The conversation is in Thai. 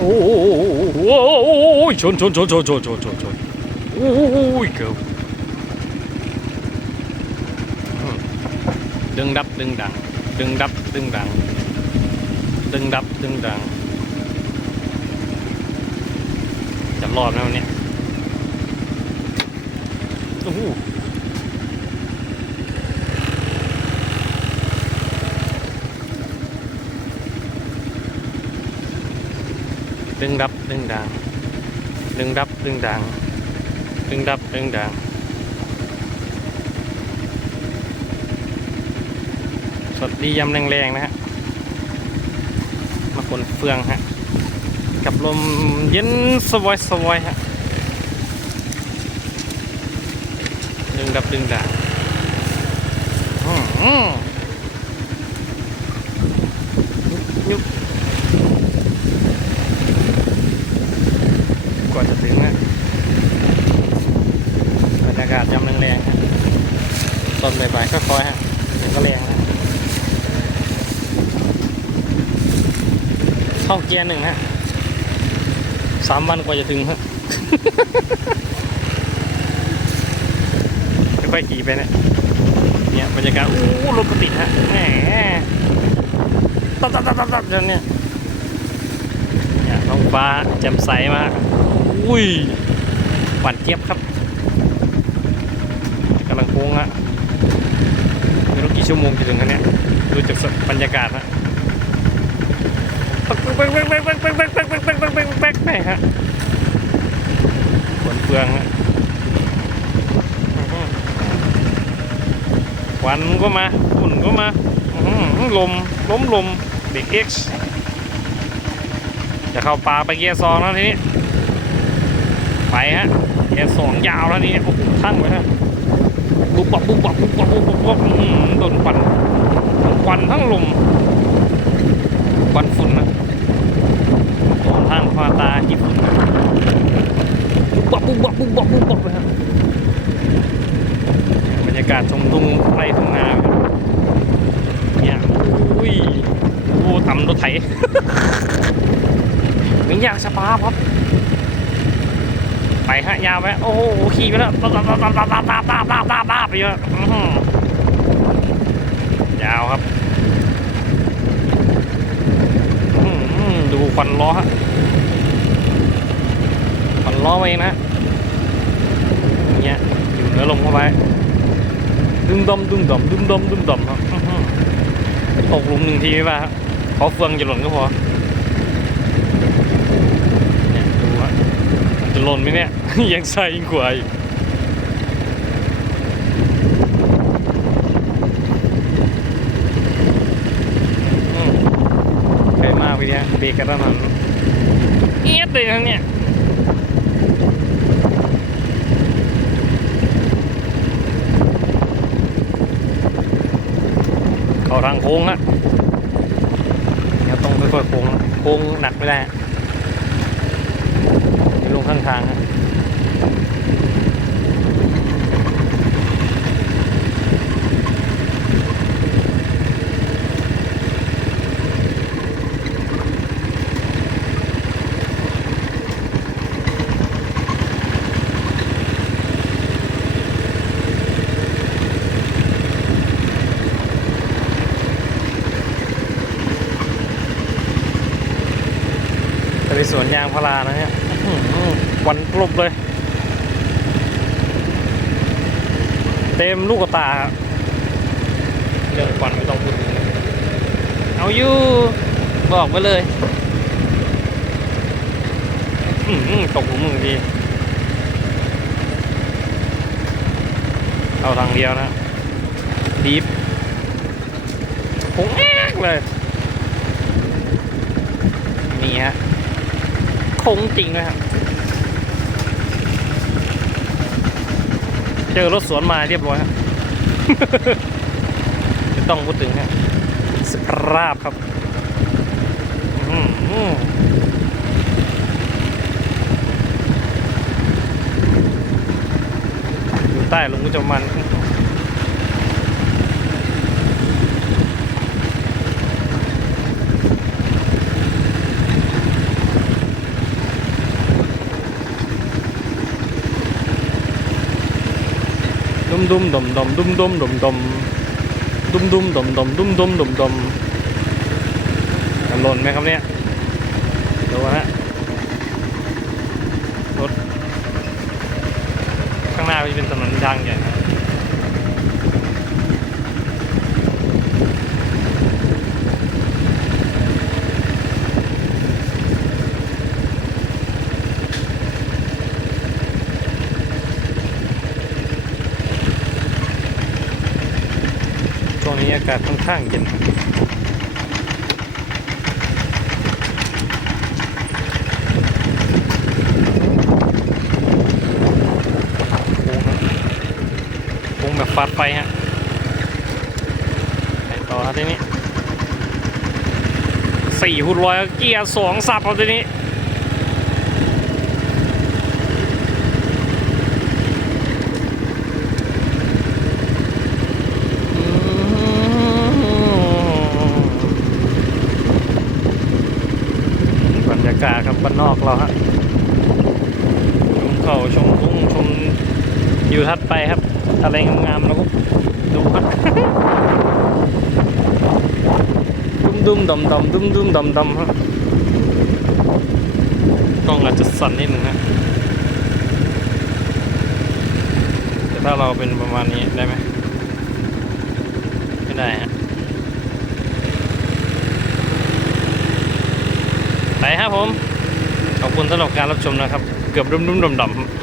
โอ้โอ้โหชนชนชนชนชนชนชนชนโอ้ยเกือบดึงดับดึงดัง ดึงดับดึงดัง ดึงดับดึงดังจะรอดไหมวันนี้โอ้ ดึงดับดึงดังดึงดับดึงดังดึงดับดึงดังสดดียำแรงๆนะฮะมาคนเฟืองฮะกับลมเย็นสวอยสวอยฮะดึงดับดึงด่างอื้อหือยุบ กว่าจะถึงฮะบรรยากาศยำแรงๆฮะตอนบ่ายๆค่อยฮะเดี๋ยวก็แรงฮะเข้าเกียร์หนึ่งฮะสามวันกว่าจะถึงฮะค่อยๆขี่ไปนะเนี่ยบรรยากาศโอ้รถก็ติดฮะแหมตับตับตับตับตับจนเนี่ยเนี่ยท้องฟ้าแจ่มใสมาก อุ้ยหวานเจี๊ยบครับกำลังโค้งฮะไม่รู้กี่ชั่วโมงจะถึงกันเนี่ยดูจากบรรยากาศฮะแป๊กแป๊กแป๊กแป๊กแป๊กแป๊กแป๊กแป๊กแป๊กแป๊กแป๊กแป๊กแป๊กฮะฝนเฟืองฮะควันก็มาฝุ่นก็มาลมล้มลมเบรกเอ็กซ์จะเข้าป่าไปเกียร์สองแล้วทีนี้ ไปฮะเกียร์สองยาวแล้วนี้โอ้โหทั้งไปฮะบุบบับบุบบับบุบบับบุบบับบุบบับอื้อหือโดนควันควันทั้งลมควันฝุ่นนะมองทางฟ้าตาญี่ปุ่นบุบบับบุบบับบุบบับบุบบับเลยฮะบรรยากาศชมทุ่งไร่ทุ่งนาเนี่ยอุ้ยโอ้ต่ำรถไถไม่อยากสปาครับ ไปฮะยาวไปโอ้โหขี่ไปแล้วตาตาตาตาตาตาตาตาตาตาไปเยอะยาวครับดูควันล้อฮะควันล้อไปนะอย่างเงี้ยอยู่เหนือลมเข้าไปดึงดมดึงดมดึงดมดึงดมครับตกหลุมหนึ่งทีไม่ว่าฮะขอเฟืองจะหล่นก็พอเนี่ยดูฮะมันจะ หล่นไหมเนี่ย ยังใส่ยิ่งกว่าอีกใกล้มากไปเนี่ยเบรกกระทันหันเอียดเลยนะเนี่ยเข้าทางโค้งฮะเดี๋ยต้องค่อยๆโค้งโค้งหนักไม่ได้ฮะเดี๋ยวลงข้างทางฮะจะไป สวนยางพารานะเนี่ยวันกลบเลย เต็มลูกกระตาเรื่องควันไม่ต้องพูดเอาอยู่บอกไปเลยตกหลุมหนึ่งทีเอาทางเดียวนะดีฟคงแอกเลยนี่ฮะ โค้งจริงนะครับ เจอรถสวนมาเรียบร้อยครับไม่ต้องพูดถึงฮะสภาพครับอยู่ใต้ลุงกุจมัน ดุมดุมดมดมดุมดุมดมดมดุมดุมดมดมดุมดุมดมดมหล่นไหมครับเนี่ยดูฮะรถข้างหน้าจะเป็นถนนทางใหญ่นะช่วงนี้ อากาศค่อนข้างเย็นโค้งแบบฟาดไฟฮะไปต่อครับทีนี้สี่หุ่นลอยเกียร์สองสับเอาทีนี้ากาศครับบ้านนอกเราฮะชมเขาชมทุ่งชมทิวทัศน์ไปครับ อะไรงามๆเราก็ดูฮะดุมดุมดำดำดุมดุมดำดำฮะกล้องอาจจะสั่นนิดนึงฮะแต่ถ้าเราเป็นประมาณนี้ได้ไหมไม่ได้ฮะ ไปครับผม ขอบคุณสำหรับการรับชมนะครับ เกือบดุมดุมดำดำ